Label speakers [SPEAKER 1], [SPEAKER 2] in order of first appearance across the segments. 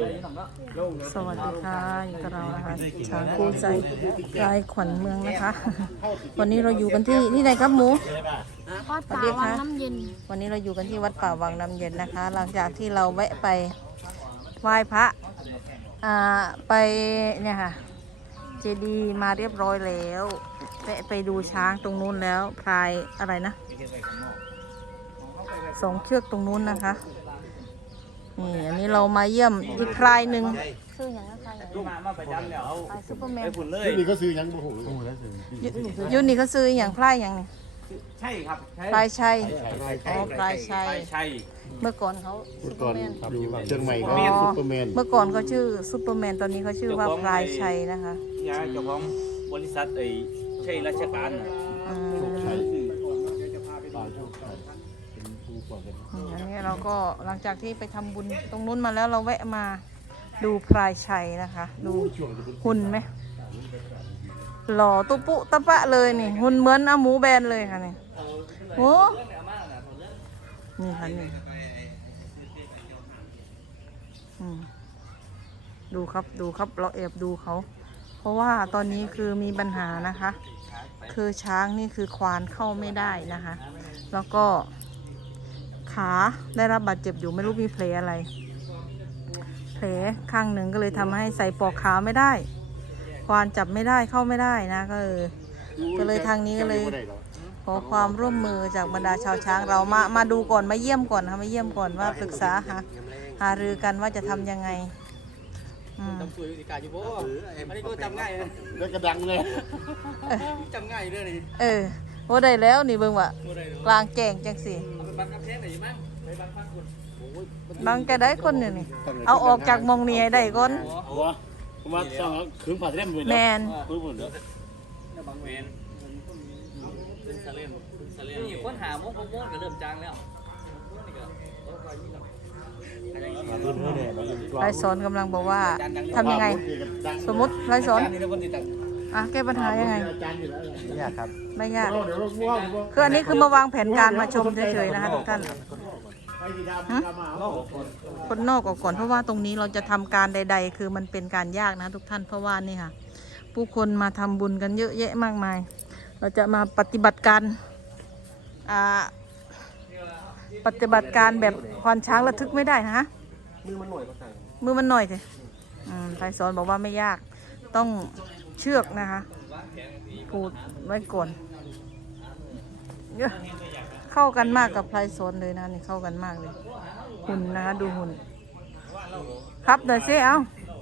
[SPEAKER 1] สวัสดีค่ะอยู่กับเรานะคะช้างคู่ใจลายขวัญเมืองนะคะ วันนี้เราอยู่กันที่ไหนครับหมู
[SPEAKER 2] วัดป่าวังน้ำเย็น
[SPEAKER 1] วันนี้เราอยู่กันที่วัดป่าวังน้ำเย็นนะคะ หลังจากที่เราแวะไปไหว้พระไปเนี่ยค่ะเจดีย์มาเรียบร้อยแล้วแวะไปดูช้างตรงนู้นแล้วพลายอะไรนะ2 เชือกตรงนู้นนะคะนี่อันนี้เรามาเยี่ยมอีกพลายหนึ่งชื่ออย่างนั้นพลายซูเปอร์แมน
[SPEAKER 3] ยูนี่ก็ซื้อยังบ่หู
[SPEAKER 1] ยูนี่เขาซื้ออย่างพลายอย่างนี้
[SPEAKER 4] ใช่ครับ
[SPEAKER 1] พลายชัยอ๋อพลายชัยเมื่อก่อนเขาซูเปอร์แมน
[SPEAKER 3] อยู่เชียงใหม่ก็ซุปเปอร์แมน
[SPEAKER 1] เมื่อก่อนเขาชื่อซูเปอร์แมนตอนนี้เขาชื่อว่าพลายชัยนะคะ
[SPEAKER 4] เจ้าของบริษัทใช่ราชการ
[SPEAKER 1] อันนี้เราก็หลังจากที่ไปทำบุญตรงนู้นมาแล้วเราแวะมาดูพลายชัยนะคะดูหุ่นไหมหล่อตุ๊ปุตะปะเลยนี่หุ่นเหมือนหมูแบนเลยค่ะนี่โอ้นี่ค่ะนี่ดูครับเราแอบดูเขาเพราะว่าตอนนี้คือมีปัญหานะคะคือช้างนี่คือควานเข้าไม่ได้นะคะแล้วก็ขาได้รับบาดเจ็บอยู่ไม่รู้มีแผลอะไรแผลข้างหนึ่งก็เลยทำให้ใส่ปลอกขาไม่ได้ควานจับไม่ได้เข้าไม่ได้นะก็เลยทางนี้ก็เลยขอความร่วมมือจากบรรดาชาวช้างเรามาดูก่อนมาเยี่ยมก่อนค่ะมาเยี่ยมก่อนว่าปรึกษาหารือกันว่าจะทำยังไง
[SPEAKER 4] จำสวยดีกาอยู่บ่อันนี้ก็จำง่ายเลย
[SPEAKER 3] แล้วก็ดังเลย
[SPEAKER 4] จำง่ายเรื่องนี้
[SPEAKER 1] โอ้ได้แล้วนี่เบิ่งว่ะกลางแจ้งจังสิบางจะได้คนนี่เอาออกจากมองนี่ให้ได้ก่อน
[SPEAKER 3] มาสั่งคืนผ่าเล่มเลย
[SPEAKER 1] แมน
[SPEAKER 4] นี่ค้นหาโมกก็เริ่มจางแล้ว
[SPEAKER 1] ไรสอนกำลังบอกว่าทำยังไงสมมติไรสอนแก้ปัญหายังไง
[SPEAKER 3] ไม่ยากครับ
[SPEAKER 1] ไม่ยากคืออันนี้คือมาวางแผนการมาชมเฉยๆนะคะทุกท่านคนนอกออกก่อนเพราะว่าตรงนี้เราจะทำการใดๆคือมันเป็นการยากนะทุกท่านเพราะว่านี่ค่ะผู้คนมาทำบุญกันเยอะแยะมากมายเราจะมาปฏิบัติการแบบควานช้างระทึกไม่ได้นะ
[SPEAKER 4] มือมันหน่อยก็ใส่
[SPEAKER 1] มือมันหน่อยสิไทยสอนบอกว่าไม่ยากต้องเชือกนะคะพูดไว้ก่อนเข้ากันมากกับไทยสอนเลยนะนี่เข้ากันมากเลยหุ่นนะคะดูหุ่นครับเดี๋ยวซิเอา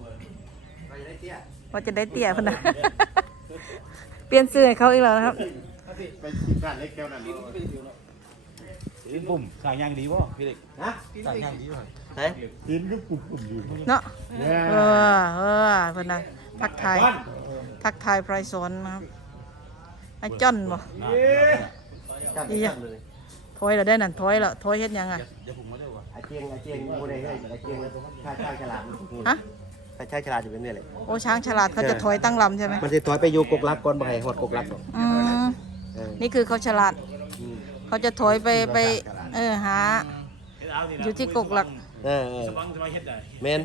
[SPEAKER 1] ว่าจะได้เตี้ยคนนะเปลี่ยนเสื้อให้เขาอีกแล้วนะครับ
[SPEAKER 3] ไปกินร้านเล็กแก้วนั้น
[SPEAKER 4] ปุ่มสั่งย่างดีวะพี่เด็กฮะสั่งย่างดีวะเฮ้ย
[SPEAKER 3] กินก็ปุ่มอยู่
[SPEAKER 1] เนาะเพื่อนนะทักทายไพรสอนนะครับไอ้จ้อนบ่ดีอ่ะถอยเราได้นั่นถอยเฮ็ดยังไง
[SPEAKER 4] ไอเจียงโมเดลไอเจียงช้างฉลาด
[SPEAKER 1] ฮะ
[SPEAKER 4] ช้างฉลาดอยู่เป็นนี่แหละ
[SPEAKER 1] โอ้ช้างฉลาดเขาจะถอยตั้งลำใช่ไหม
[SPEAKER 4] มันจะถอยไปอยู่กกลักก่อนบ่ให้หดกกลัก
[SPEAKER 1] นี่คือเขาฉลาดเขาจะถอยไปหาอยู่ที่กกหลัก
[SPEAKER 4] เมน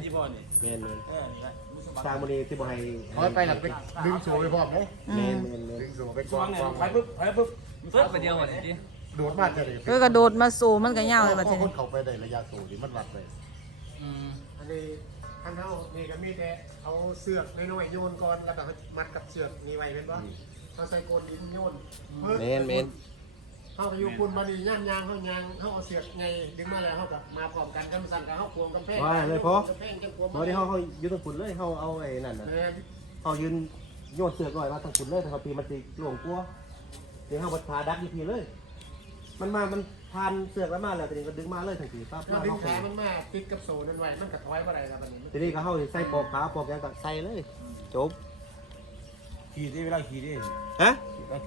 [SPEAKER 4] ช้างมันนี่ที่บ่ให้
[SPEAKER 3] ถอยไปหลังไปดึงโซ่ไปพร้อมเลย
[SPEAKER 4] เมน
[SPEAKER 3] ดึงโซ่ไปก่อน
[SPEAKER 4] ไปปุ๊บไปเดียวหมดจริง
[SPEAKER 3] โดดมากเลย
[SPEAKER 1] กระโดดมาสู่มันก็ยาวเลยแบบนี้
[SPEAKER 3] เขาไปได้ระยะสูงที่มันวัดเลยอันนี้ท่านเฮานี่ก็มีแต่เอาเสือกน้อยๆโยนก่อนแล้วก็มัดกับเสือกนี่ไว้เป็นบ่เขาใส่โกนดินโยน
[SPEAKER 4] เมน
[SPEAKER 3] เขาไปอยู่ปุ่นมาดีย่างเขาเอาเสือกไงดึงมาแล้วเขากับมาพร้อมกันกำสั่นกับเขาควงกำแพง
[SPEAKER 4] ว่าเลยพอที่เขายืนตรงปุ่นเลยเขาเอาไอ้นั่นน่ะเขายืนโยนเสือกลอยมาตรงปุ่นเลยแต่เขาปีมันจะหลวงกลัวเดี๋ยวเขาบัดพาดักทีเลยมันทานเสือกแล้วมาแล้วทีนี้ก็ดึงมาเลยทันทีปั๊บ
[SPEAKER 3] ดึงแขนมันมาติดกับโซ่นั่นไว้มันกระท้อยว่าอะไรครับ
[SPEAKER 4] ทีนี้ก็เขาใส่ปอกขาปอกยังก็ใส่เลยจบ
[SPEAKER 3] ขี่ได้เวลาขี่ได้
[SPEAKER 4] ฮะ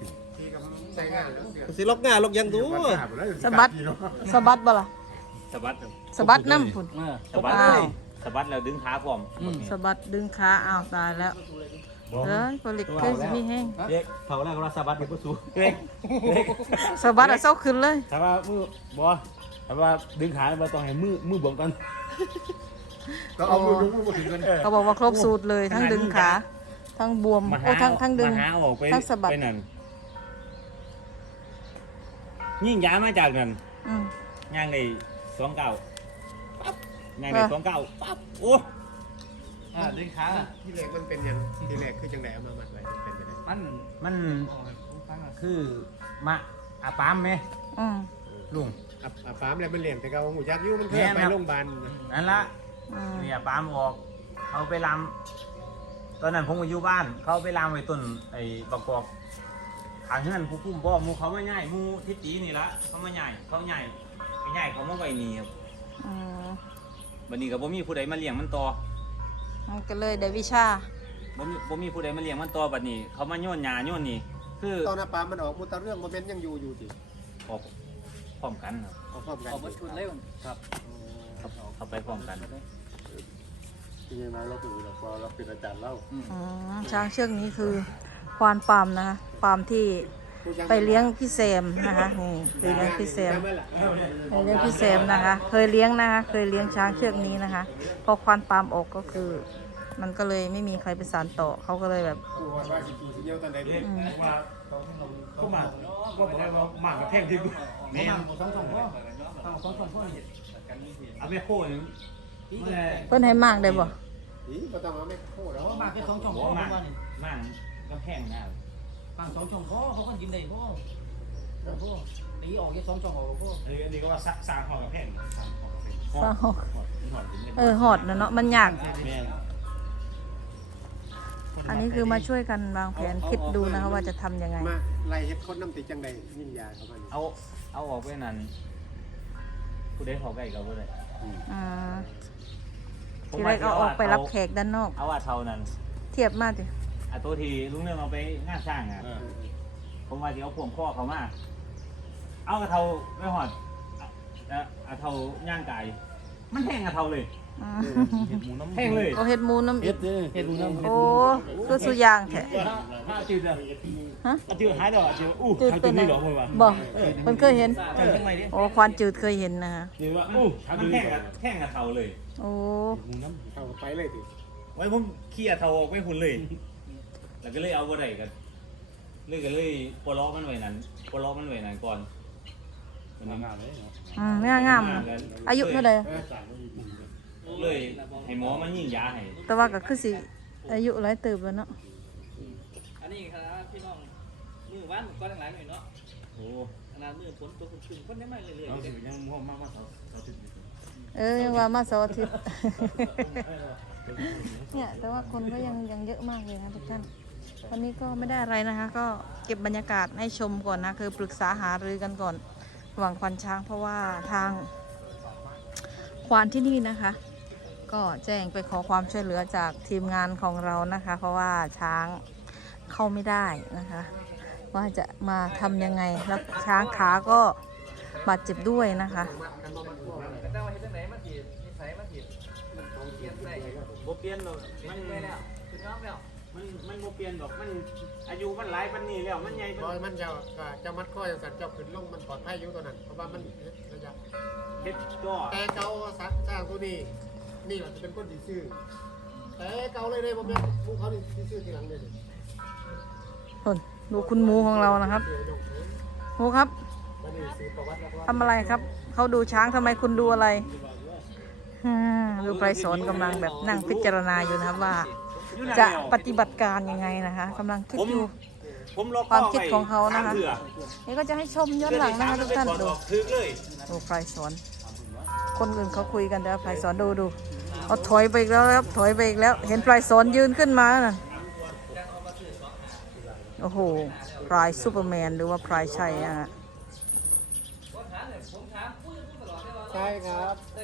[SPEAKER 4] สิล็อกงานล็อกยังดู
[SPEAKER 1] สะบัดบ่ล่ะสะบัดน้ำผุน
[SPEAKER 4] สะบัดแล้วดึงขาพร้อม
[SPEAKER 1] สะบัดดึงขาตายแล้วผลิตเคยมีแห้ง
[SPEAKER 4] เท่าแรกเราสะบัดเป็นผู้สูง
[SPEAKER 1] สะบัดเศร้าขึ้นเลย
[SPEAKER 4] ถ้าว่ามือบ่ถ้าว่าดึงขาเราต้องให้มือบวกกัน
[SPEAKER 3] ก็เอามือยกมือมาถึงกัน
[SPEAKER 1] เขาบอกว่าครบสูตรเลยทั้งดึงขา ทั้งบวม
[SPEAKER 5] มา
[SPEAKER 1] โอ้ทั้งดึง
[SPEAKER 5] มาหาออกไป
[SPEAKER 1] ทั้งสะบัด
[SPEAKER 5] ไปนั่นยิ่งย้ายมาจากนั่น
[SPEAKER 1] อืม
[SPEAKER 5] ย่างใน29ปั๊บย่างใน
[SPEAKER 1] เออ
[SPEAKER 5] 29ปั๊บโอ้
[SPEAKER 6] ดึงขา
[SPEAKER 3] ที่แรกมันเป็นยังที่แรกคือจังไดเอามามัดไว้เป็นยังไง
[SPEAKER 5] มันคือมาอาปามไหม
[SPEAKER 1] อืม
[SPEAKER 5] ลุง
[SPEAKER 3] อ่ะฟาร์มแล้วมันเลี้ยงแต่เขาหูยักษ์อยู่มันเคย
[SPEAKER 5] แม่น
[SPEAKER 3] ไป
[SPEAKER 5] ครับ
[SPEAKER 3] โรงพยาบาล
[SPEAKER 5] นั่นละ
[SPEAKER 1] อืม
[SPEAKER 5] เนี่ยปามออกเอาไปลำตอนนั้นผมอยู่บ้าน เขาเอาไปลำไว้ต้นไอ้ประกอบทางเฮือนผู้พุ่มบ่หมูเขามาใหญ่หมูทิศจีนี่ละเขามาใหญ่เขาใหญ่ไปใหญ่เขามาไว้นี่ครับ
[SPEAKER 1] อืม
[SPEAKER 5] บัดนี้ก็บ่มีผู้ใดมาเลี้ยงมันต่อ
[SPEAKER 1] มันก็เลยได้วิชา
[SPEAKER 5] บ่มีผู้ใดมาเลี้ยงมันต่อบัดนี้ เขามาโยนหญ้าโยนนี่คือ
[SPEAKER 3] ตอนน้าปามมันออกมุตะเรื่องโมเมนต์ยังอยู่ติ
[SPEAKER 5] ออกพร้อมกันครับ
[SPEAKER 3] เอาพร้อมกัน
[SPEAKER 6] ออกมาชุดเร็วครับ
[SPEAKER 5] เขาไปพร้อมกัน
[SPEAKER 3] จริงๆแล้วเราคือเราเป็นอาจารย์เล่า
[SPEAKER 1] อืมช้างเชือกนี้คือควานปาล์มนะคะปาล์มที่ไปเลี้ยงพี่แซมนะคะนี่ไปเลี้ยงพี่แซม เคยเลี้ยงพี่แซมนะคะ เคยเลี้ยงนะคะ เคยเลี้ยงช้างเชือกนี้นะคะ พอควานปาล์มออกก็คือ มันก็เลยไม่มีใครไปสานต่อ เขาก็เลยแบบ
[SPEAKER 3] ตัวว่าสิกี่สิเยี่ยวตอนใดเด็ก
[SPEAKER 6] ว่าเข้ามาก็ไปได้ว่าหมากกับแท่งที่กูแม่สองพ่อเอาไปโค่นึง
[SPEAKER 1] เพิ่นให้มากได้บ่
[SPEAKER 3] อีก็ต้องเอาไม่โคตรแล้ว
[SPEAKER 6] หมากแค่2 ช่อง
[SPEAKER 5] บ่
[SPEAKER 6] พ่อ
[SPEAKER 5] มั่ง
[SPEAKER 6] ว่านี่
[SPEAKER 5] มั่งก็แพงนะ
[SPEAKER 6] ฟัง2 ช่องพ่อเขาก็ยิ้มได้พ่อพ่อตีออกแค่2 ช่องออกพ่อ
[SPEAKER 5] อันนี้ก็ว่าสร้างห้องกับแพง
[SPEAKER 1] เศร้าหอดนะเนาะ มันยาก
[SPEAKER 5] แม่น
[SPEAKER 1] อันนี้คือมาช่วยกันวางแผนคิดดูนะคะว่าจะทำยังไง
[SPEAKER 3] มาไล่เฮ็ดคนน้ำติดจังใดยินยาเขาบ้าน
[SPEAKER 5] เอาออกไปนั่นผู้ใดเขาใกล้ก็บ่ได้
[SPEAKER 1] อ่า ทีแรกเอาออกไปรับแขกด้านนอก
[SPEAKER 5] เอาว่าเท่านั้น
[SPEAKER 1] เทียบมากดิ
[SPEAKER 5] ตัวที่ลุงเรื่องเอาไปงานสร้างอ่ะผมว่าสิเอาพ่วงข้อเขามาเอากระเทาไม่หอดเอาเทาย่างไก่มันแห้งกระเทาเลย
[SPEAKER 1] อืม
[SPEAKER 5] แห้งเลย
[SPEAKER 1] โอเห็ดหมูน้ำอีก
[SPEAKER 6] เฮ็ดดูน้ำ
[SPEAKER 1] โอ้คือสุยางแท้
[SPEAKER 6] ถ้าจืดอ่ะ
[SPEAKER 1] ฮะ
[SPEAKER 6] จืดหายดอกจืดอู้
[SPEAKER 1] จืด
[SPEAKER 6] ทาง
[SPEAKER 1] ตั
[SPEAKER 6] จื
[SPEAKER 1] ว
[SPEAKER 6] ด
[SPEAKER 1] ไหน
[SPEAKER 6] นี่หรอพ่อว่า
[SPEAKER 1] บ่เพิ่นเคยเห็น
[SPEAKER 6] ทางข้างในดิ
[SPEAKER 1] โอ้ควานจืดเคยเห็นนะคะ
[SPEAKER 6] จืดว่าอู้ทาง
[SPEAKER 5] มัน
[SPEAKER 6] จืด
[SPEAKER 5] แห้งกระเทาเลย
[SPEAKER 1] โอ้
[SPEAKER 3] เข้าไปเลยติ
[SPEAKER 5] ไว้ผมเขี่ยเทาออกไม่หุ่นเลย แล้วก็เลยเอาบ่ได้กันเลยก็เลยปลอกมันไว้นั้นปลอกมันไว้นั้นก่อนวันนี้
[SPEAKER 1] งามนะอายุเท่าใด
[SPEAKER 5] เลยให้หมอมายิงยาให้
[SPEAKER 1] แต่ว่าก็คือสิอายุหลายเติบแล้วเนาะ
[SPEAKER 6] อันนี้ครับพี่น้องมือวันก็ทั้งหลายหน่อยเนาะ
[SPEAKER 5] โอ้
[SPEAKER 6] ขนาดมือฝนตกขึ้นคนได้มาเรื่อยๆ
[SPEAKER 5] เอาสิยังม่วงมากเขาติด
[SPEAKER 1] ยังว่ามาเสาร์อาทิตย์ เนี่ยแต่ว่าคนก็ยังเยอะมากเลยนะทุกท่าน วันนี้ก็ไม่ได้อะไรนะคะ ก็เก็บบรรยากาศให้ชมก่อนนะคือปรึกษาหารือกันก่อนระหว่างควานช้าง เพราะว่าทางควานที่นี่นะคะ ก็แจ้งไปขอความช่วยเหลือจากทีมงานของเรานะคะ เพราะว่าช้างเข้าไม่ได้นะคะ ว่าจะมาทำยังไงแล้วช้างขาก็บาดเจ็บด้วยนะคะ
[SPEAKER 6] แต่ว่าเฮ็ดจังได๋มาสินิสัยมาสิเปลี่ยนได้
[SPEAKER 5] บ่เปลี่ยนหรอกมัน
[SPEAKER 6] ไปแล้วคือยอมแล้ว
[SPEAKER 5] มันบ่เปลี่ยนหรอกมันอายุมันหลายปานนี้แล้วมันใหญ่
[SPEAKER 3] บอยมันจะมัดข้อจังสันเจ้าขึ้นลงมันปลอดภัยอยู่ตัวนั้นเพราะว่ามันระยะ
[SPEAKER 5] เฮ็ดจ้อ
[SPEAKER 3] แต่เกาสร้างตัวนี้นี่มันจะเป็นคนดีซื่อแต่เกาเลยผมเนี่ยพวกเขานี่ดีซื่อทีหลังเลย
[SPEAKER 1] คนดูคุณหมูของเรานะครับ
[SPEAKER 3] เดี๋ยวดง
[SPEAKER 1] หมูครับ
[SPEAKER 3] แล้วนี่ซื้อประวัติแล้วว่า
[SPEAKER 1] ทำอะไรครับ เขาดูช้างทำไมคุณดูอะไรดูไพรสอนกำลังแบบนั่งพิจารณาอยู่นะครับว่า จะปฏิบัติการยังไงนะคะกำลังคิดอยู่
[SPEAKER 5] ผมล็อก
[SPEAKER 1] ความคิดของเขานะคะ
[SPEAKER 5] เสือ
[SPEAKER 1] นี่ก็จะให้ชมย้อนหลังนะคะทุกท่านดู
[SPEAKER 5] ถึกเลย
[SPEAKER 1] ดูไพรสอนคนอื่นเขาคุยกันแต่ว่าไพรสอนดูเอาถอยไปอีกแล้วครับถอยไปอีกแล้ว เห็นไพรสอนยืนขึ้นมาน่ะโอ้โหพรายซูเปอร์แมนหรือว่าพรายชัยนะฮะ
[SPEAKER 3] ใช่ครับ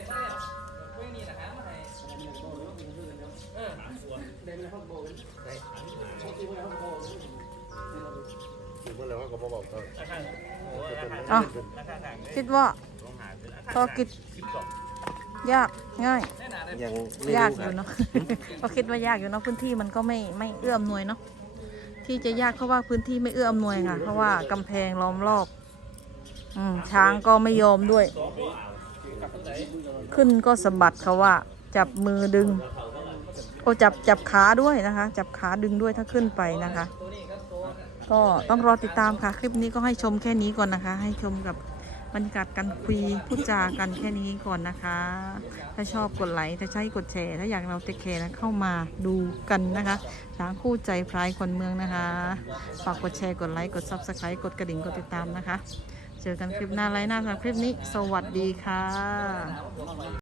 [SPEAKER 1] อ่ะคิดว่าธุรกิจยากง่าย
[SPEAKER 4] ยัง
[SPEAKER 1] ยากอยู่เนาะ ก็คิดว่ายากอยู่เนาะพื้นที่มันก็ไม่เอื้ออำนวยเนาะที่จะยากเพราะว่าพื้นที่ไม่เอื้ออำนวยค่ะ เพราะว่ากำแพงล้อมรอบช้างก็ไม่ยอมด้วย ขึ้นก็สะบัดเขาว่าจับมือดึงโอ้จับขาด้วยนะคะ จับขาดึงด้วยถ้าขึ้นไปนะคะ ก็ต้องรอติดตามค่ะ คลิปนี้ก็ให้ชมแค่นี้ก่อนนะคะ ให้ชมกับบรรยากาศการคุยพูดจากันแค่นี้ก่อนนะคะ ถ้าชอบกดไลค์ถ้าใช่กดแชร์ถ้าอยากเราเทคแคร์นะเข้ามาดูกันนะคะช้างคู่ใจพรายคนเมืองนะคะฝากกดแชร์กดไลค์กด Subscribe กดกระดิ่งกดติดตามนะคะ เจอกันคลิปหน้าไลน์หน้าสำหรับคลิปนี้สวัสดีค่ะ